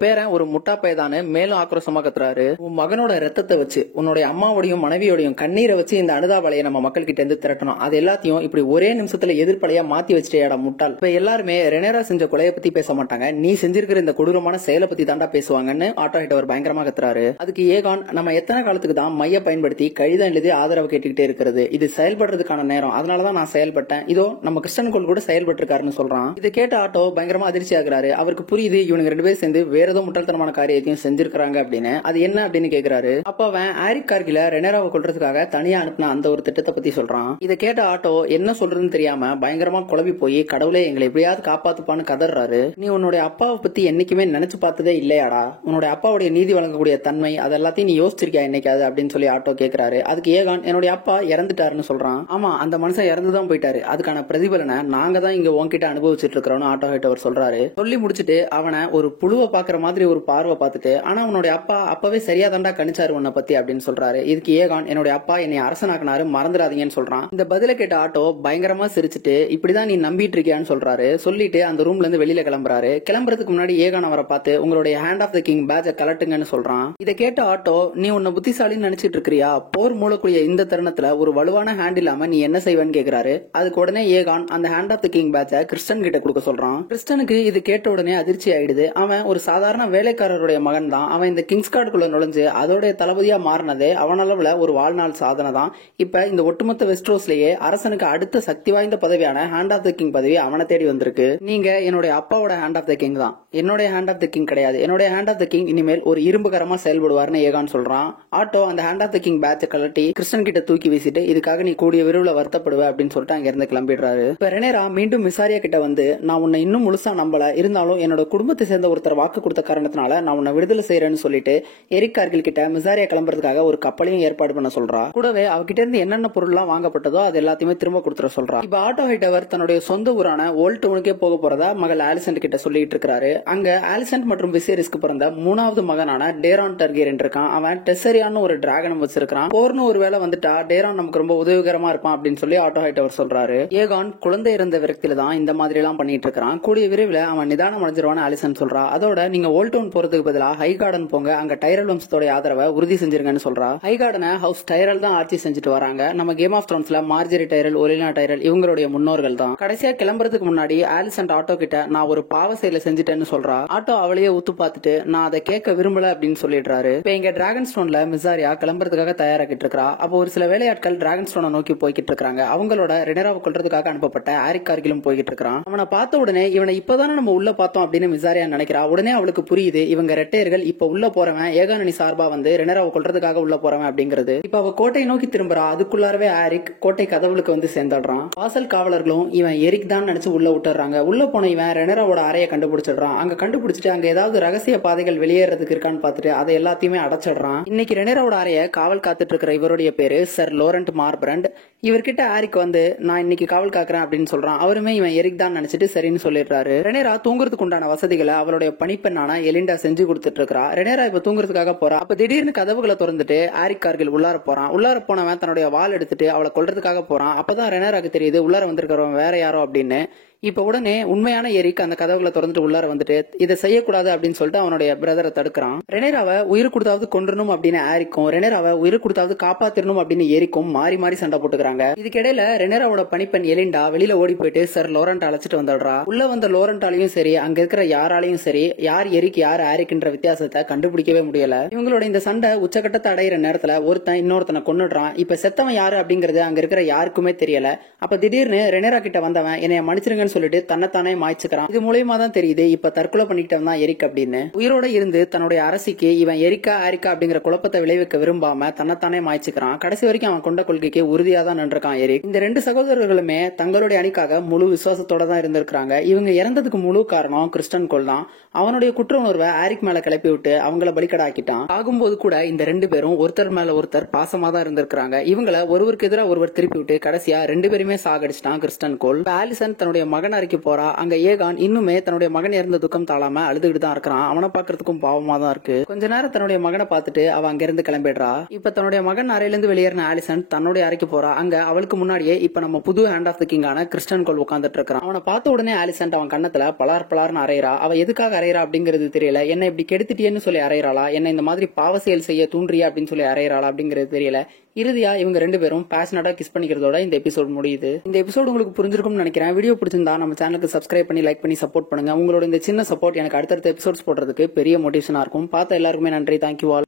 பேரன் ஒரு முட்டா பையதான்னு மேலும் ஆக்ரோஷமா கத்துறாரு. உன் மகனோட ரத்தத்தை வச்சு உன்னுடைய அம்மாவோடையும் மனைவியோடையும் கண்ணீரை வச்சு இந்த அனுதாபலையை நம்ம மக்கள் கிட்ட இருந்து திரட்டணும், அது எல்லாத்தையும் இப்படி ஒரே நிமிஷத்துல எதிர்ப்பலையா மாத்தி வச்சுட்டேடா முட்டாள். இப்ப எல்லாருமே ரெனேரா செஞ்ச கொலையை பத்தி பேச மாட்டாங்க, நீ செஞ்சிருக்கிற இந்த கொடூரமான செயலை பத்தி தாண்டா பேசுவாங்கன்னு ஆட்டோ ஹைட்டவர் பயங்கரமா கத்துறாரு. அதுக்கு ஏகான், நம்ம எத்தனை காலத்துக்கு தான் மைய பயன்படுத்தி கடிதம் எழுதி ஆதரவு கேட்டுக்கிட்டே இருக்கிறது, இது செயல்படுறதுக்கான நேரம், அதனாலதான் நான் செயல்பட்டேன், இதோ நம்ம கிறிஸ்டன் கோல் கூட செயல்பட்டு இருக்காருன்னு சொல்றான். இதை கேட்ட ஆட்டோ பயங்கரமா அதிர்ச்சி ஆகுறாரு. அவருக்கு புரியுது இவனுக்கு 2 பேரும் சேர்ந்து வேற ஏதோ முட்டாள்தனமான காரியத்தையும் செஞ்சிருக்காங்க அப்படின்னு. அது என்ன அப்படின்னு கேக்குறாரு. அப்ப அவன் ஆரிக் கார்கில ரெனேராவை கொல்றதுக்காக தனியா அனுப்பின அந்த ஒரு திட்டத்தை பத்தி சொல்றான். இதை கேட்ட ஆட்டோ என்ன சொல்றதுன்னு தெரியாம பயங்கரமா குழம்பி போய் கடவுளே எங்களை எப்படியாவது காப்பாத்துப்பான்னு கதறாரு. நீ உன்னுடைய அப்பாவை பத்தி என்னைக்குமே நினைச்சு பார்த்ததே இல்லையாடா, உன்னுடைய அப்பாவுடைய நீதி வழங்கக்கூடிய தன்மை அதெல்லாத்தையும் நீ யோசிச்சிருக்கியா என்னைக்காது அப்படின்னு சொல்லி ஆட்டோ கேக்குறாரு. அதுக்கு ஏகான் என்னுடைய அப்பா இறந்துட்டாருன்னு சொல்றான். ஆமா, அந்த மனுஷன் இறந்துதான் போயிட்டாரு, அதுக்கான பிரதிபலனை நாங்க தான் இங்க உன்கிட்ட அனுபவிச்சுட்டு இருக்கிறோம்னு ஆட்டோ ஹைட்டவர் சொல்றாரு. சொல்லி முடிச்சுட்டு அவனை ஒரு புழுவை பாக்குற மாதிரி ஒரு பார்வை பார்த்துட்டு, ஆனா உன்னுடைய அப்பா அப்பவே சரியா தாண்டா கணிச்சாரு உன்னை பத்தி அப்படின்னு சொல்றாரு. இதுக்கு ஏகான் என்னுடைய அப்பா என்னை அரசனாக்குனாரு மறந்துடாதீங்கன்னு சொல்றான். இந்த பதில கேட்ட ஆட்டோ பயங்கரமா சிரிச்சுட்டு இப்படிதான் நீ நம்பிட்டு இருக்கியான்னு சொல்றாரு. சொல்லிட்டு அந்த ரூம்ல இருந்து வெளியில கிளம்புறாரு. கிளம்புறதுக்கு முன்னாடி ஏகான் அவரை பார்த்து உங்களுடைய ஹேண்ட் ஆஃப் த கிங் பேட்சை கலட்டுங்கன்னு சொல்றான். இதை கேட்ட ஆட்டோ நீ உன்னை புத்திசாலின்னு நினைச்சிட்டு இருக்கிறியா, போர் மூலக்கூடிய இந்த தருணத்துல ஒரு வலுவான ஹேண்ட் இல்லாம நீ என்ன செய்வேன்னு கேக்குறாரு. அதுக்கு உடனே ஏகான் அந்த ஹேண்ட் ஆஃப் த கிங் பேட்சை கிறிஸ்டன் கிட்ட கொடுக்க சொல்றான். கிறிஸ்டனுக்கு இது கேட்ட உடனே அதிர்ச்சி ஆயிடுது. அவன் ஒரு சாதாரண வேலைக்காரருடைய மகன் தான். அவன் இந்த கிங்ஸ் கார்டுக்குள்ள நுழைஞ்சு அதோடைய தளபதியா மாறினதே அவனளவுல ஒரு வாழ்நாள் சாதனை தான். இப்ப இந்த ஒட்டுமொத்த வெஸ்ட்ரோஸ்லயே அரசனுக்கு அடுத்த சக்தி வாய்ந்த பதவியான ஹேண்ட் ஆஃப் த கிங் பதவி அவனை தேடி வந்திருக்கு. நீங்க என்னுடைய அப்பாவோட ஹேண்ட் ஆஃப் த கிங் தான், என்னுடைய ஹேண்ட் ஆஃப் த கிங் கிடையாது. என்னுடைய ஹேண்ட் ஆஃப் த கிங் இனிமேல் ஒரு இரும்புகரமா செயல்படுவார்னு ஏகான் சொல்றான். ஆட்டோ அந்த ஹேண்ட் ஆஃப் த கிங் பேட்சை கலட்டி கிறிஸ்டன் கிட்ட தூக்கி வீசிட்டு இதுக்காக நீ கூடிய விரைவில் வருத்தப்படுவ அப்படின்னு சொல்லிட்டு அங்க இருந்து கிளம்பிடுறாரு. இப்ப ரெனேரா மீண்டும் மிசாரியா கிட்ட வந்து நான் உன்னை இன்னும் முழுசா நம்பல, இருந்தாலும் இருந்தாலும் என்னோட குடும்பத்தை சேர்ந்த ஒருத்தர் வாக்கு கொடுத்த காரணத்தினால நான் உன்னை விடுதலை செய்யறேன்னு சொல்லிட்டு எரிக் கார்கில் கிட்ட மிசாரியா கிளம்புறதுக்காக ஒரு கப்பலையும் ஏற்பாடு பண்ண சொல்றா. கூடவே அவகிட்ட இருந்து என்னென்ன பொருள்லாம் வாங்கப்பட்டதோ அது எல்லாத்தையுமே திரும்ப கொடுத்துட சொல்றா. இப்ப ஆட்டோ ஹைட்டவர் தன்னுடைய சொந்த ஊரான ஓல்ட் டவுனுக்கே போக போறதா மகள் ஆலிசன்ட் கிட்ட சொல்லிட்டு இருக்காரு. அங்க ஆலிசன்ட் மற்றும் விசேரிஸ்க்கு பிறந்த 3வது மகனான டேரான் டர்கேரியன் இருக்கான். அவன் டெசரியான்னு ஒரு டிராகன் வச்சிருக்கான். போர்னு ஒரு வேளை வந்துட்டா டேரான் நமக்கு ரொம்ப உதவிகரமா இருப்பான் அப்படின்னு சொல்லி ஆட்டோ ஹைட்டவர் சொல்றாரு. ஏகான் குழந்தை இருந்த விரக்தியில தான் இந்த மாதிரி எல்லாம் பண்ணிட்டு இருக்கான். கூடிய விரைவில் அவன் நிதானம் அடைஞ்சிருவான்னு ஆலிசன் சொல்றா. அதோட நீங்க ஓல்ட் டவுன் போறதுக்கு பதிலா ஹை கார்டன் போங்க, அங்க டைரல் வம்சத்தோட ஆதரவை உறுதி செஞ்சிருங்கன்னு சொல்றா. ஹை கார்டனை ஹவுஸ் டைரல் தான் ஆட்சி செஞ்சுட்டு வராங்க. நம்ம கேம் ஆஃப் த்ரோன்ஸ்ல மார்ஜரி டைரல், ஒலினா டைரல் இவங்களுடைய முன்னோர்கள் தான். கடைசியா கிளம்புறதுக்கு முன்னாடி ஆலிசன் ஆட்டோ கிட்ட நான் ஒரு பாவ செயலை செஞ்சுட்டேன்னு சொல்றா. ஆட்டோ அவளையே ஊத்து பார்த்துட்டு நான் அதை கேட்க விரும்பல அப்படின்னு சொல்லிடுறாரு. இப்ப இங்க டிராகன் ஸ்டோன்ல மிசாரியா கிளம்புறதுக்காக தயாராகிட்டு இருக்கா. அப்போ ஒரு சில வேலையாட்கள் டிராகன் ஸ்டோனை நோக்கி போய்கிட்டு இருக்காங்க. அவங்களோட ரெனராவை கொல்றதுக்காக அனுப்பப்பட்ட ஆரிக் கார்கிலும் போய்கிட்டு இருக்கான். அவனை பார்த்த உடனே இவனை இப்பதானே நம்ம உள்ள பார்த்தோம் அப்படின்னு மிசாரியா நினைக்கிறா. உடனே அவளுக்கு புரியுது இவங்க ரெட்டையர்கள் இப்ப உள்ள போறவன் ஏகானி சார்பா வந்து ரெனராவை கொல்றதுக்காக உள்ள போறவன் அப்படிங்கிறது. இப்ப அவ கோட்டையை நோக்கி திரும்புறா. அதுக்குள்ளாரவே ஆரிக் கோட்டை கதவுகளுக்கு வந்து சேர்ந்துடுறான். வாசல் காவலர்களும் இவன் எரிக் தான் நினைச்சு உள்ள விட்டுறாங்க. உள்ள போன இவன் ரெனராவோட அறையை கண்டுபிடிச்சிடுறான். அங்க கண்டுபிடிச்சிட்டு அங்க ஏதாவது ரகசிய பாதைகள் வெளியேறதுக்கு இருக்கான்னு பார்த்துட்டு அதை எல்லாத்தையுமே அடைச்சிடுறான். இன்னைக்கு ரெனராவோட அறையை காவல் காத்துட்டு இருக்கிற இவருடைய பேரு சர் லோரண்ட் மார்பிரண்ட். இவர்கிட்ட ஆரிக் வந்து நான் இன்னைக்கு காவல் காக்குறேன் அப்படின்னு சொல்றான். அவருமே இவன் எரிக் தான் நினைச்சிட்டு சரின்னு சொல்லிடுறாரு. ரெனேரா தூங்குறதுக்கு உண்டான வசதிகளை அவளுடைய பணிப்பெண்ணான எலிண்டா செஞ்சு கொடுத்துட்டு இருக்கா. ரெனேரா இப்ப தூங்குறதுக்காக போறா. அப்ப திடீர்னு கதவுகளை திறந்துட்டு ஆரிக் கார்கில் உள்ளார போறான். உள்ளார போனவன் தன்னுடைய வாள் எடுத்துட்டு அவளை கொல்றதுக்காக போறான். அப்பதான் ரெனேராக்கு தெரியுது உள்ளார வந்திருக்கிறவன் வேற யாரோ அப்படின்னு. இப்ப உடனே உண்மையான எரிக் அந்த கதவுகளை திறந்துட்டு உள்ளார வந்துட்டு இதை செய்யக்கூடாது அப்படின்னு சொல்லிட்டு அவனுடைய பிரதரை தடுக்கிறான். ரெனேராவை உயிர் கொடுத்தாவது கொன்றணும் அப்படின்னு ஆரிக்கும், ரெனேராவை உயிர் கொடுத்தாவது காப்பாத்திரணும் அப்படின்னு எரிக்கும் மாறி மாறி சண்டை போட்டுக்கிறாங்க. இதுக்கிடையில ரெனேராவோட பணிப்பெண் எலிண்டா வெளியில ஓடி போயிட்டு சர் லோரண்ட் அழைச்சிட்டு வந்துடுறா. உள்ள வந்த லோரண்டாலையும் சரி அங்க இருக்கிற யாராலையும் சரி யார் எரிக் யார் ஆரிக்ன்ற வித்தியாசத்தை கண்டுபிடிக்கவே முடியல. இவங்களோட இந்த சண்டை உச்சகட்டத்தை அடையிற நேரத்துல ஒருத்தன் இன்னொருத்தனை கொன்னுடுறான். இப்ப செத்தவன் யாரு அப்படிங்கறது அங்க இருக்கிற யாருக்குமே தெரியல. அப்ப திடீர்னு ரெனேரா கிட்ட வந்தவன் என்னைய மன்னிச்சிருங்கன்னு சொல்லிட்டு தன்னைத்தானே மாய்ச்சுக்கிறான். இது மூலமா தான் தெரியுது இப்ப தற்கொலை பண்ணிக்கிட்டவன் தான் எரிக் அப்படின்னு. உயிரோட இருந்து தன்னுடைய அரசிக்கு இவன் எரிக்கா ஆரிக்கா அப்படிங்கிற குழப்பத்தை விளைவிக்க விரும்பாம தன்னைத்தானே மாய்ச்சுக்கிறான். கடைசி வரைக்கும் அவன் கொண்ட கொள்கைக்கு உறுதியா தான் நின்றுக்கான் எரிக். இந்த 2 சகோதரர்களுமே தங்களுடைய அணிக்காக முழு விசுவாசத்தோட தான் இருந்திருக்காங்க. இவங்க இறந்ததுக்கு முழு காரணம் கிறிஸ்டன் கோல் தான். அவனுடைய குற்ற உணர்வை ஆரிக் மேல கிளப்பி விட்டு அவங்கள பலிக்கடாக்கிட்டான். ஆகும்போது கூட இந்த 2 பேரும் ஒருத்தர் மேல ஒருத்தர் பாசமா தான் இருந்திருக்காங்க. இவங்கள ஒருவருக்கு எதிராக ஒருவர் திருப்பி விட்டு கடைசியா 2 பேருமே சாகடிச்சிட்டான் கிறிஸ்டன் கோல். ஆலிசன் தன்னுடைய மகன் அறைக்கு போறா. அங்க ஏகான் இன்னுமே தன்னுடைய மகன் இறந்த துக்கம் தாழாம அழுதுகிட்டு தான் இருக்கிறான். அவனை பாக்குறதுக்கும் பாவமா தான் இருக்கு. கொஞ்ச நேரம் தன்னுடைய மகனை பார்த்துட்டு அவ அங்க இருந்து கிளம்பிடுறா. இப்ப தன்னுடைய மகன் அறையிலிருந்து வெளியேறின ஆலிசன் தன்னுடைய அறைக்கு போறா. அங்க அவளுக்கு முன்னாடியே இப்ப நம்ம புது ஹேண்ட் ஆஃப் த கிங்கான கிறிஸ்டன் கோல் உட்கார்ந்துட்டு இருக்கான். அவனை பார்த்த உடனே ஆலிசன் அவன் கண்ணத்துல பலார் பலார்னு அறையறா. அவ எதுக்காக அறையறா அப்படிங்கிறது தெரியல. என்ன இப்படி கெடுத்துட்டியன்னு சொல்லி அறையறாளா, என்ன இந்த மாதிரி பாவ செயல் செய்ய தூண்டியா அப்படின்னு சொல்லி அறையறாளா அப்படிங்கிறது தெரியல. இறுதியா இவங்க 2 பேரும் பேஷனட்டா கிஸ் பண்ணிக்கிறதோட இந்த எபிசோட் முடியுது. இந்த எபிசோட் உங்களுக்கு புரிஞ்சிருக்கும்னு நினைக்கிறேன். வீடியோ பிடிச்சிருந்தா நம்ம சேனலுக்கு சப்ஸ்கிரைப் பண்ணி லைக் பண்ணி சப்போர்ட் பண்ணுங்க. உங்களோட இந்த சின்ன சப்போர்ட் எனக்கு அடுத்தடுத்த எபிசோட்ஸ் போடுறதுக்கு பெரிய மோட்டிவேஷனா இருக்கும். பார்த்த எல்லாருக்குமே நன்றி. Thank you all.